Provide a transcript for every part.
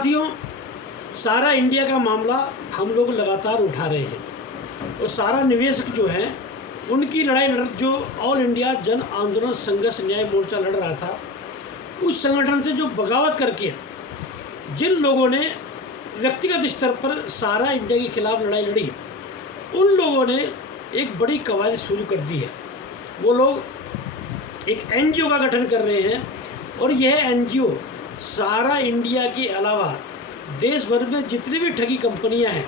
साथियों, सारा इंडिया का मामला हम लोग लगातार उठा रहे हैं और सारा निवेशक जो हैं उनकी लड़ाई जो ऑल इंडिया जन आंदोलन संघर्ष न्याय मोर्चा लड़ रहा था, उस संगठन से जो बगावत करके जिन लोगों ने व्यक्तिगत स्तर पर सारा इंडिया के खिलाफ लड़ाई लड़ी, उन लोगों ने एक बड़ी कवायद शुरू कर दी है। वो लोग एक एनजीओ का गठन कर रहे हैं और यह एनजीओ सारा इंडिया के अलावा देश भर में जितनी भी ठगी कंपनियां हैं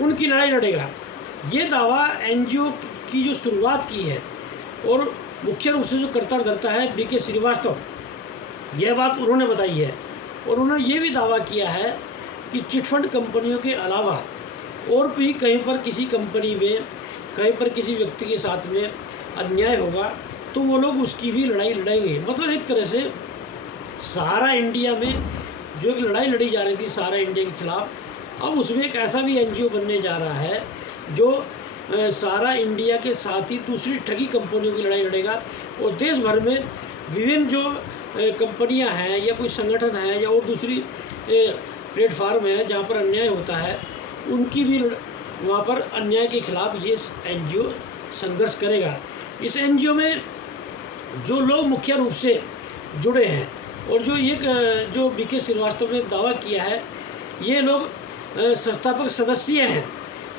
उनकी लड़ाई लड़ेगा। ये दावा एनजीओ की जो शुरुआत की है और मुख्य रूप से जो करता धरता है बीके श्रीवास्तव, यह बात उन्होंने बताई है और उन्होंने ये भी दावा किया है कि चिटफंड कंपनियों के अलावा और भी कहीं पर किसी कंपनी में कहीं पर किसी व्यक्ति के साथ में अन्याय होगा तो वो लोग उसकी भी लड़ाई लड़ेंगे। मतलब एक तरह से सारा इंडिया में जो एक लड़ाई लड़ी जा रही थी सारा इंडिया के खिलाफ, अब उसमें एक ऐसा भी एनजीओ बनने जा रहा है जो सारा इंडिया के साथ ही दूसरी ठगी कंपनियों की लड़ाई लड़ेगा और देश भर में विभिन्न जो कंपनियां हैं या कोई संगठन है या और दूसरी प्लेटफार्म है जहां पर अन्याय होता है, उनकी भी वहां पर अन्याय के खिलाफ ये एनजीओ संघर्ष करेगा। इस एनजीओ में जो लोग मुख्य रूप से जुड़े हैं और जो बीके श्रीवास्तव ने दावा किया है, ये लोग संस्थापक सदस्य हैं,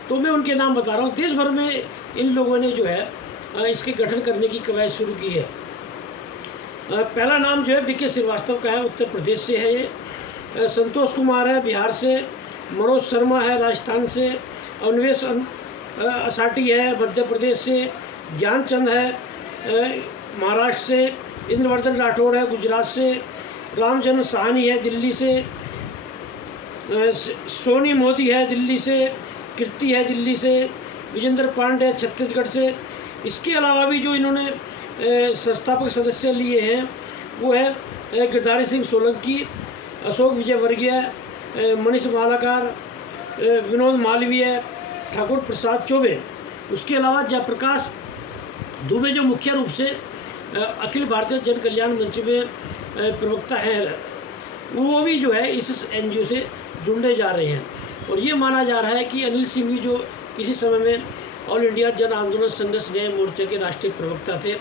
तो मैं उनके नाम बता रहा हूँ। देश भर में इन लोगों ने जो है इसके गठन करने की कवायद शुरू की है। पहला नाम जो है बीके श्रीवास्तव का है, उत्तर प्रदेश से है ये। संतोष कुमार है बिहार से, मनोज शर्मा है राजस्थान से, अवनिवेश असाटी है मध्य प्रदेश से, ज्ञानचंद है महाराष्ट्र से, इंद्रवर्धन राठौड़ है गुजरात से, रामचंद्र साहनी है दिल्ली से, सोनी मोदी है दिल्ली से, कीर्ति है दिल्ली से, विजेंद्र पांडे है छत्तीसगढ़ से। इसके अलावा भी जो इन्होंने संस्थापक सदस्य लिए हैं वो है गिरधारी सिंह सोलंकी, अशोक विजयवर्गीय, मनीष मालाकार, विनोद मालवीय, ठाकुर प्रसाद चौबे। उसके अलावा जयप्रकाश दुबे जो मुख्य रूप से अखिल भारतीय जन कल्याण मंच में प्रवक्ता है, वो भी जो है इस एनजीओ से जुड़ने जा रहे हैं। और ये माना जा रहा है कि अनिल सिंह भी जो किसी समय में ऑल इंडिया जन आंदोलन संघर्ष न्याय मोर्चा के राष्ट्रीय प्रवक्ता थे,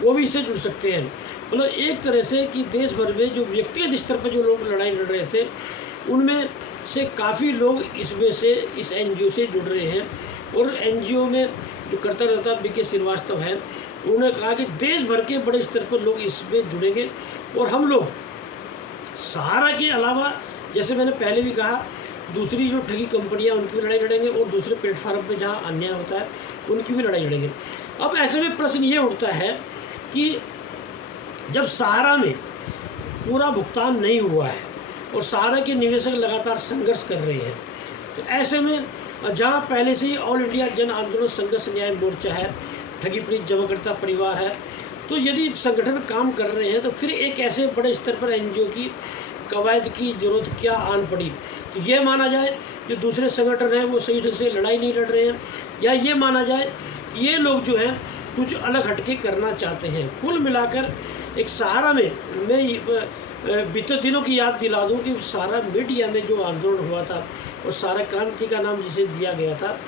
वो भी इससे जुड़ सकते हैं। मतलब एक तरह से कि देश भर में जो व्यक्तिगत स्तर पर जो लोग लड़ाई लड़ रहे थे उनमें से काफ़ी लोग इसमें से इस एनजीओ से जुड़ रहे हैं। और एनजीओ में जो करता रहता बीके श्रीवास्तव है, उन्होंने कहा कि देश भर के बड़े स्तर पर लोग इसमें जुड़ेंगे और हम लोग सहारा के अलावा, जैसे मैंने पहले भी कहा, दूसरी जो ठगी कंपनियां उनकी भी लड़ाई लड़ेंगे और दूसरे प्लेटफार्म पे जहां अन्याय होता है उनकी भी लड़ाई लड़ेंगे। अब ऐसे में प्रश्न ये उठता है कि जब सहारा में पूरा भुगतान नहीं हुआ है और सहारा के निवेशक लगातार संघर्ष कर रहे हैं, तो ऐसे में जहां पहले से ही ऑल इंडिया जन आंदोलन संघर्ष न्याय मोर्चा है, ठगी पीड़ित जमाकर्ता परिवार है, तो यदि संगठन काम कर रहे हैं तो फिर एक ऐसे बड़े स्तर पर एनजीओ की कवायद की जरूरत क्या आन पड़ी। तो ये माना जाए जो दूसरे संगठन हैं वो सही ढंग से लड़ाई नहीं लड़ रहे हैं, या ये माना जाए कि ये लोग जो हैं कुछ अलग हटके करना चाहते हैं। कुल मिलाकर एक सहारा में मैं बीते दिनों की याद दिला दूं कि सारा मीडिया में जो आंदोलन हुआ था और सारा क्रांति का नाम जिसे दिया गया था,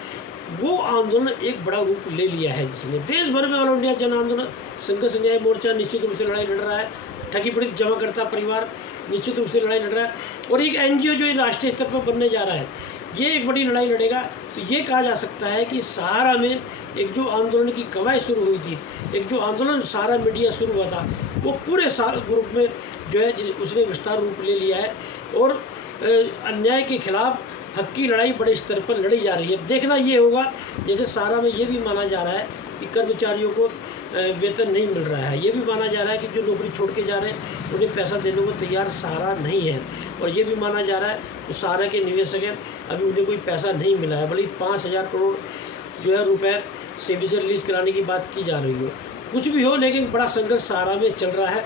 वो आंदोलन एक बड़ा रूप ले लिया है, जिसने देश भर में ऑल इंडिया जन आंदोलन संघर्ष न्याय मोर्चा निश्चित रूप से लड़ाई लड़ रहा है, ठगी पीड़ित जमाकर्ता परिवार निश्चित रूप से लड़ाई लड़ रहा है, और एक एनजीओ जो राष्ट्रीय स्तर पर बनने जा रहा है ये एक बड़ी लड़ाई लड़ेगा। तो ये कहा जा सकता है कि सहारा में एक जो आंदोलन की कवायद शुरू हुई थी, एक जो आंदोलन सहारा मीडिया शुरू हुआ था, वो पूरे ग्रुप में जो है उसने विस्तार रूप ले लिया है और अन्याय के खिलाफ हक की लड़ाई बड़े स्तर पर लड़ी जा रही है। देखना ये होगा, जैसे सहारा में ये भी माना जा रहा है कि कर्मचारियों को वेतन नहीं मिल रहा है, ये भी माना जा रहा है कि जो नौकरी छोड़ के जा रहे हैं उन्हें पैसा देने को तैयार सहारा नहीं है, और ये भी माना जा रहा है जो सहारा के निवेशक हैं अभी उन्हें कोई पैसा नहीं मिला है, भले 5,000 करोड़ जो है रुपए सेबी से रिलीज कराने की बात की जा रही हो। कुछ भी हो, लेकिन बड़ा संघर्ष सहारा में चल रहा है।